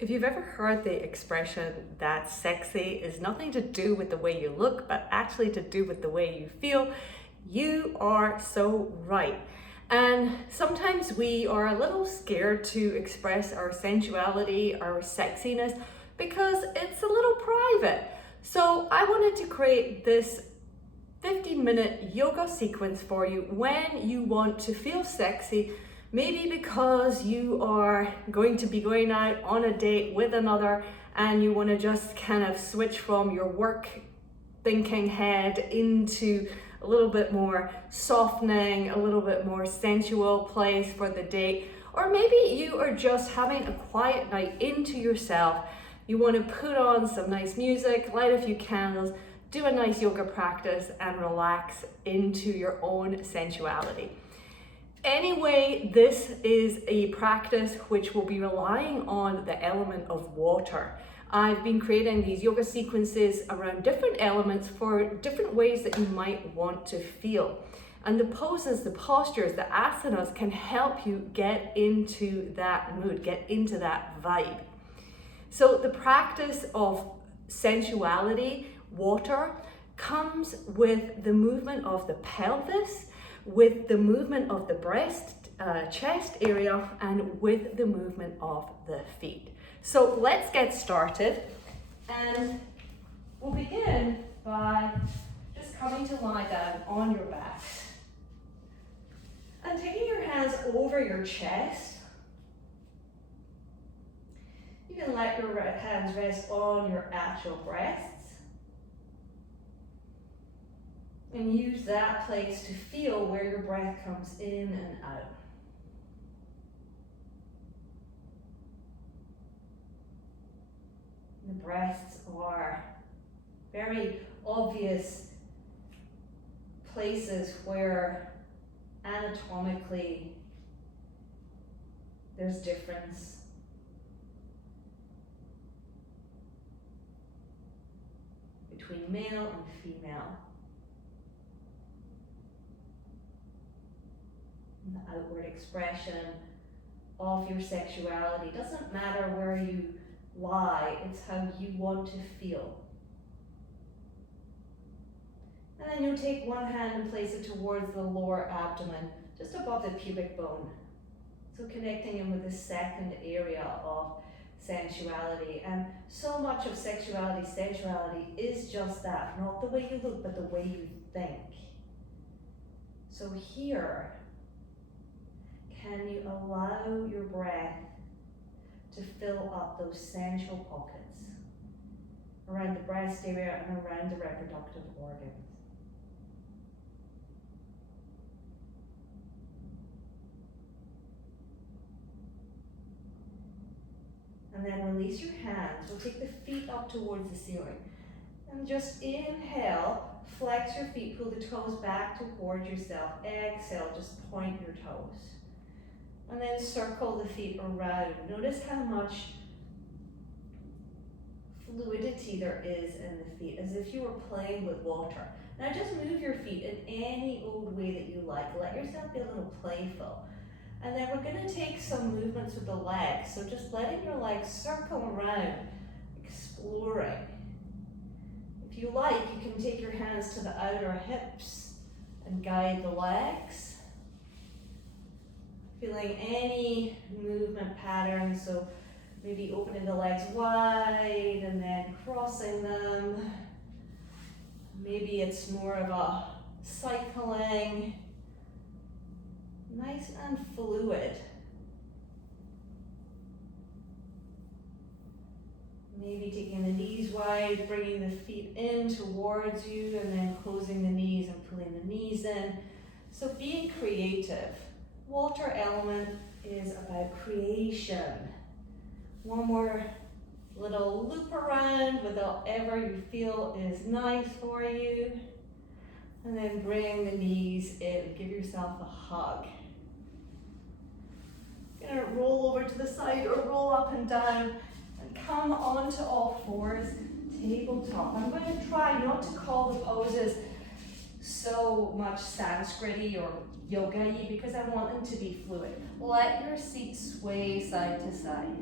If you've ever heard the expression that sexy is nothing to do with the way you look, but actually to do with the way you feel, you are so right. And sometimes we are a little scared to express our sensuality, our sexiness, because it's a little private. So I wanted to create this 15-minute yoga sequence for you when you want to feel sexy. Maybe because you are going to be going out on a date with another and you want to just kind of switch from your work thinking head into a little bit more softening, a little bit more sensual place for the date. Or maybe you are just having a quiet night into yourself. You want to put on some nice music, light a few candles, do a nice yoga practice and relax into your own sensuality. Anyway, this is a practice which will be relying on the element of water. I've been creating these yoga sequences around different elements for different ways that you might want to feel. And the poses, the postures, the asanas can help you get into that mood, get into that vibe. So the practice of sensuality, water, comes with the movement of the pelvis, with the movement of the breast, chest area, and with the movement of the feet. So let's get started, and we'll begin by just coming to lie down on your back and taking your hands over your chest. You can let your hands rest on your actual breasts and use that place to feel where your breath comes in and out. The breasts are very obvious places where anatomically there's difference. Between male and female. The outward expression of your sexuality doesn't matter where you lie, it's how you want to feel. And then you'll take one hand and place it towards the lower abdomen, just above the pubic bone. So connecting in with the second area of sensuality. And so much of sexuality, sensuality is just that, not the way you look, but the way you think. So here, can you allow your breath to fill up those sensual pockets around the breast area and around the reproductive organs? And then release your hands. We'll take the feet up towards the ceiling. And just inhale, flex your feet, pull the toes back towards yourself. Exhale, just point your toes. And then circle the feet around. Notice how much fluidity there is in the feet, as if you were playing with water. Now just move your feet in any old way that you like. Let yourself be a little playful. And then we're going to take some movements with the legs. So just letting your legs circle around, exploring. If you like, you can take your hands to the outer hips and guide the legs. Feeling any movement pattern, so maybe opening the legs wide and then crossing them. Maybe it's more of a cycling, nice and fluid. Maybe taking the knees wide, bringing the feet in towards you, and then closing the knees and pulling the knees in. So being creative. Water element is about creation. One more little loop around with whatever you feel is nice for you. And then bring the knees in. Give yourself a hug. You're gonna roll over to the side or roll up and down and come onto all fours, tabletop. I'm going to try not to call the poses so much Sanskrit-y or yoga-y because I want them to be fluid. Let your seat sway side to side.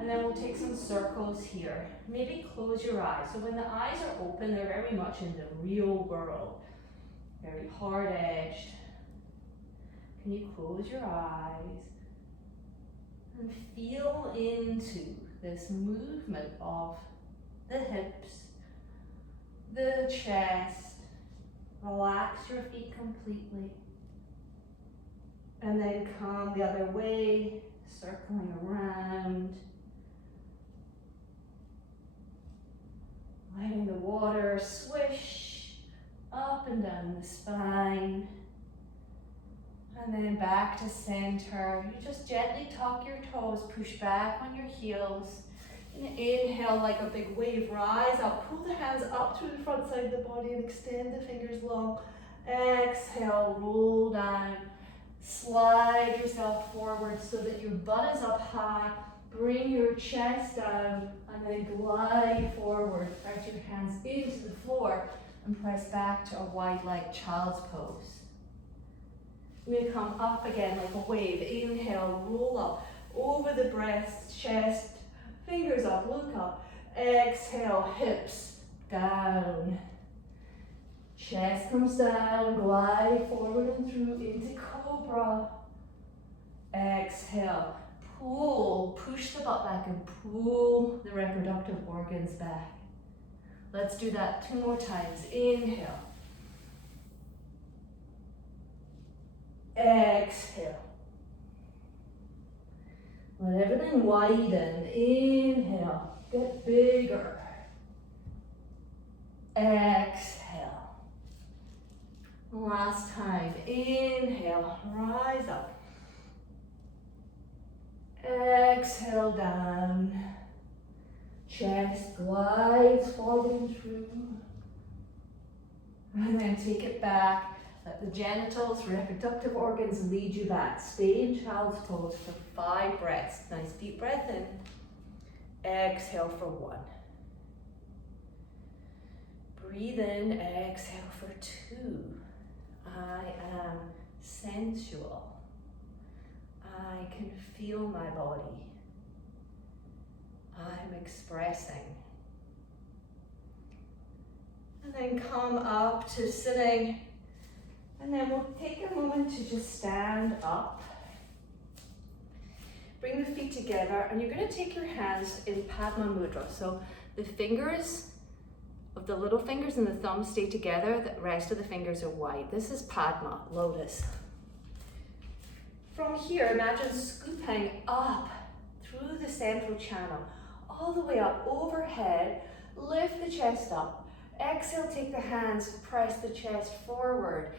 And then we'll take some circles here. Maybe close your eyes. So when the eyes are open, they're very much in the real world. Very hard-edged. Can you close your eyes and feel into this movement of the hips, the chest. Relax your feet completely. And then come the other way, circling around. Letting the water swish up and down the spine. And then back to center. You just gently tuck your toes, push back on your heels. And inhale like a big wave, rise up, pull the hands up through the front side of the body and extend the fingers long. Exhale, roll down. Slide yourself forward so that your butt is up high. Bring your chest down and then glide forward. Press your hands into the floor and press back to a wide leg child's pose. We're going to come up again like a wave. Inhale, roll up over the breast, chest, fingers up, look up. Exhale, hips down. Chest comes down, glide forward and through into cobra. Exhale, pull, push the butt back and pull the reproductive organs back. Let's do that 2 more times. Inhale. Exhale. Let everything widen. Inhale, get bigger. Exhale. Last time. Inhale, rise up. Exhale down. Chest glides forward and through. And then take it back. Let the genitals, reproductive organs lead you back. Stay in child's pose for 5 breaths. Nice deep breath in. Exhale for 1. Breathe in, exhale for 2. I am sensual. I can feel my body. I'm expressing. And then come up to sitting. And then we'll take a moment to just stand up. Bring the feet together, and you're going to take your hands in Padma Mudra. So the fingers of the little fingers and the thumb stay together, the rest of the fingers are wide. This is Padma, lotus. From here, imagine scooping up through the central channel, all the way up overhead. Lift the chest up. Exhale, take the hands, press the chest forward.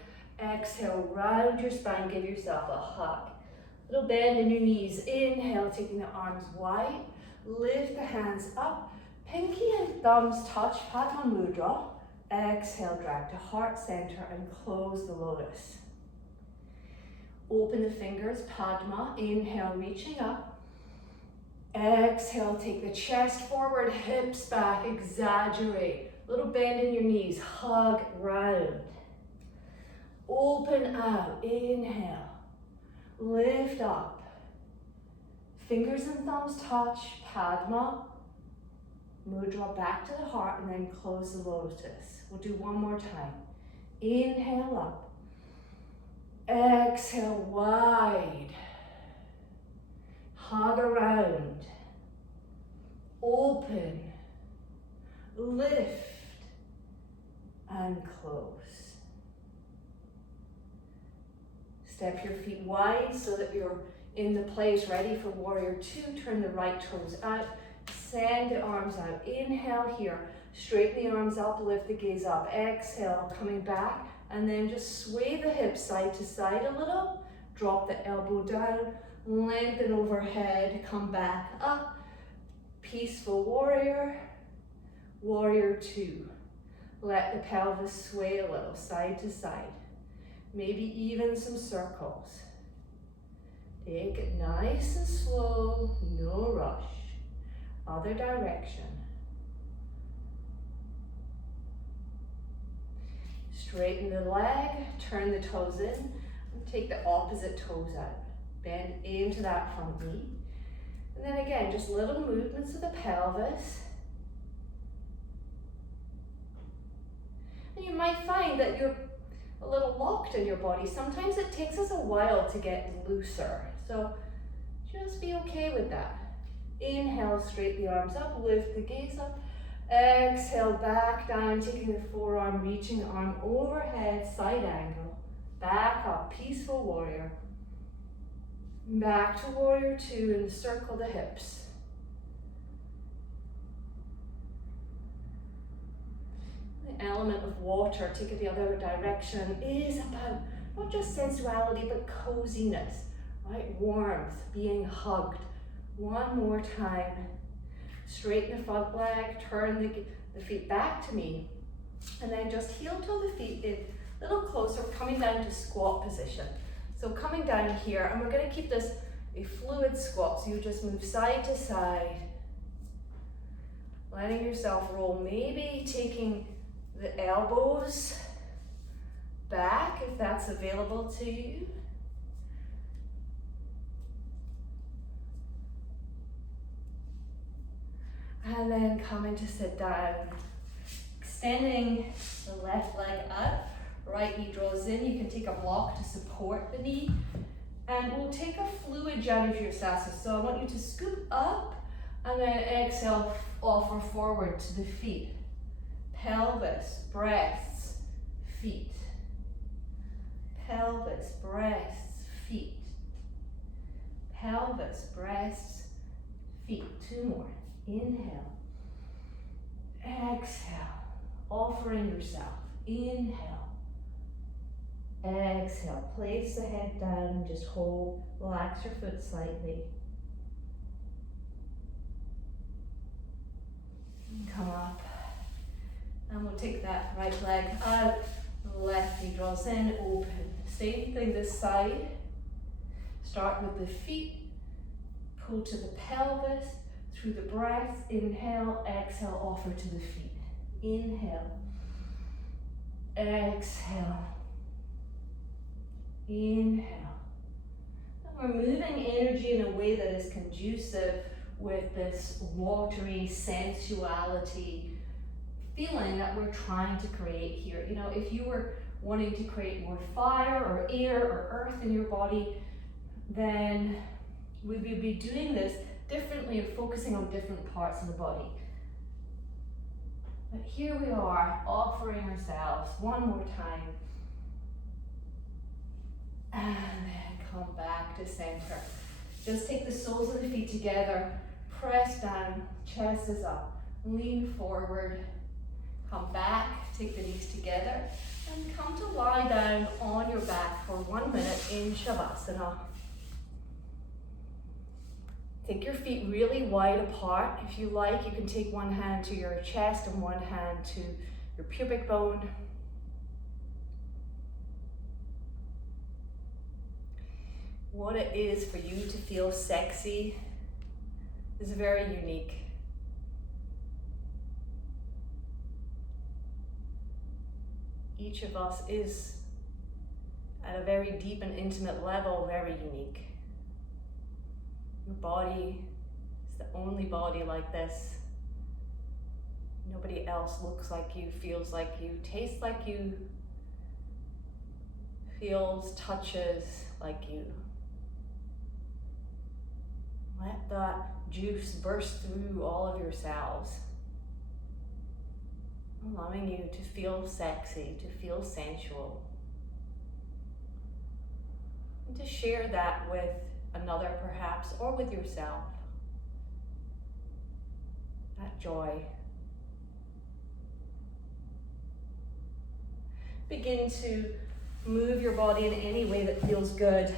Exhale, round your spine, give yourself a hug. Little bend in your knees. Inhale, taking the arms wide. Lift the hands up. Pinky and thumbs touch, Padma Mudra. Exhale, drag to heart center and close the lotus. Open the fingers, Padma. Inhale, reaching up. Exhale, take the chest forward, hips back, exaggerate. Little bend in your knees, hug round. Open out, inhale. Lift up. Fingers and thumbs touch, Padma Mudra, back to the heart, and then close the lotus. We'll do 1 more time. Inhale up. Exhale, wide. Hug around. Open. Lift. And close. Step your feet wide so that you're in the place ready for warrior 2. Turn the right toes out. Send the arms out. Inhale here. Straighten the arms up, lift the gaze up. Exhale, coming back. And then just sway the hips side to side a little. Drop the elbow down. Lengthen overhead. Come back up. Peaceful warrior. Warrior 2. Let the pelvis sway a little, side to side. Maybe even some circles. Take it nice and slow, no rush. Other direction. Straighten the leg, turn the toes in, and take the opposite toes out. Bend into that front knee. And then again, just little movements of the pelvis. And you might find that you're a little locked in your body. Sometimes it takes us a while to get looser. So just be okay with that. Inhale, straight the arms up, lift the gaze up. Exhale, back down, taking the forearm, reaching the arm overhead, side angle. Back up, peaceful warrior. Back to warrior two and circle the hips. The element of water, take it the other direction, is about not just sensuality but coziness, right? Warmth, being hugged. One more time. Straighten the front leg, turn the feet back to me, and then just heel toe the feet in a little closer, coming down to squat position. So coming down here, and we're going to keep this a fluid squat, so you just move side to side, letting yourself roll, maybe taking the elbows back if that's available to you. And then coming to sit down, extending the left leg up, right knee draws in. You can take a block to support the knee. And we'll take a fluid Janu Shirsasana. So I want you to scoop up and then exhale, offer forward to the feet. Pelvis, breasts, feet. Pelvis, breasts, feet. Pelvis, breasts, feet. Two more. Inhale. Exhale. Offering yourself. Inhale. Exhale, place the head down and just hold, relax your foot slightly. Come up. And we'll take that right leg out, left knee draws in, open. Same thing this side. Start with the feet, pull to the pelvis, through the breath, inhale, exhale, offer to the feet. Inhale, exhale. Inhale. And we're moving energy in a way that is conducive with this watery sensuality feeling that we're trying to create here. You know, if you were wanting to create more fire or air or earth in your body, then we would be doing this differently and focusing on different parts of the body. But here we are, offering ourselves one more time. And then come back to center. Just take the soles of the feet together, press down, chest is up, lean forward, come back, take the knees together, and come to lie down on your back for 1 minute in Shavasana. Take your feet really wide apart. If you like, you can take one hand to your chest and one hand to your pubic bone. What it is for you to feel sexy is very unique. Each of us is, at a very deep and intimate level, very unique. Your body is the only body like this. Nobody else looks like you, feels like you, tastes like you, feels, touches like you. Let that juice burst through all of your cells, allowing you to feel sexy, to feel sensual, and to share that with another perhaps, or with yourself. That joy. Begin to move your body in any way that feels good.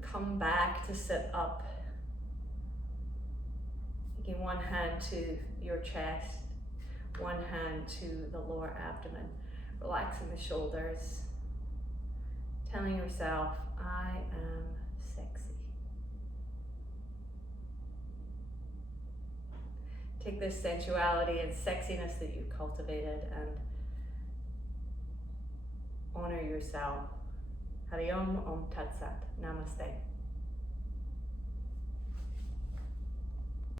Come back to sit up. Taking one hand to your chest, one hand to the lower abdomen, relaxing the shoulders, telling yourself, I am sexy. Take this sensuality and sexiness that you cultivated and honor yourself Hari Om, Om Tat Sat. Namaste.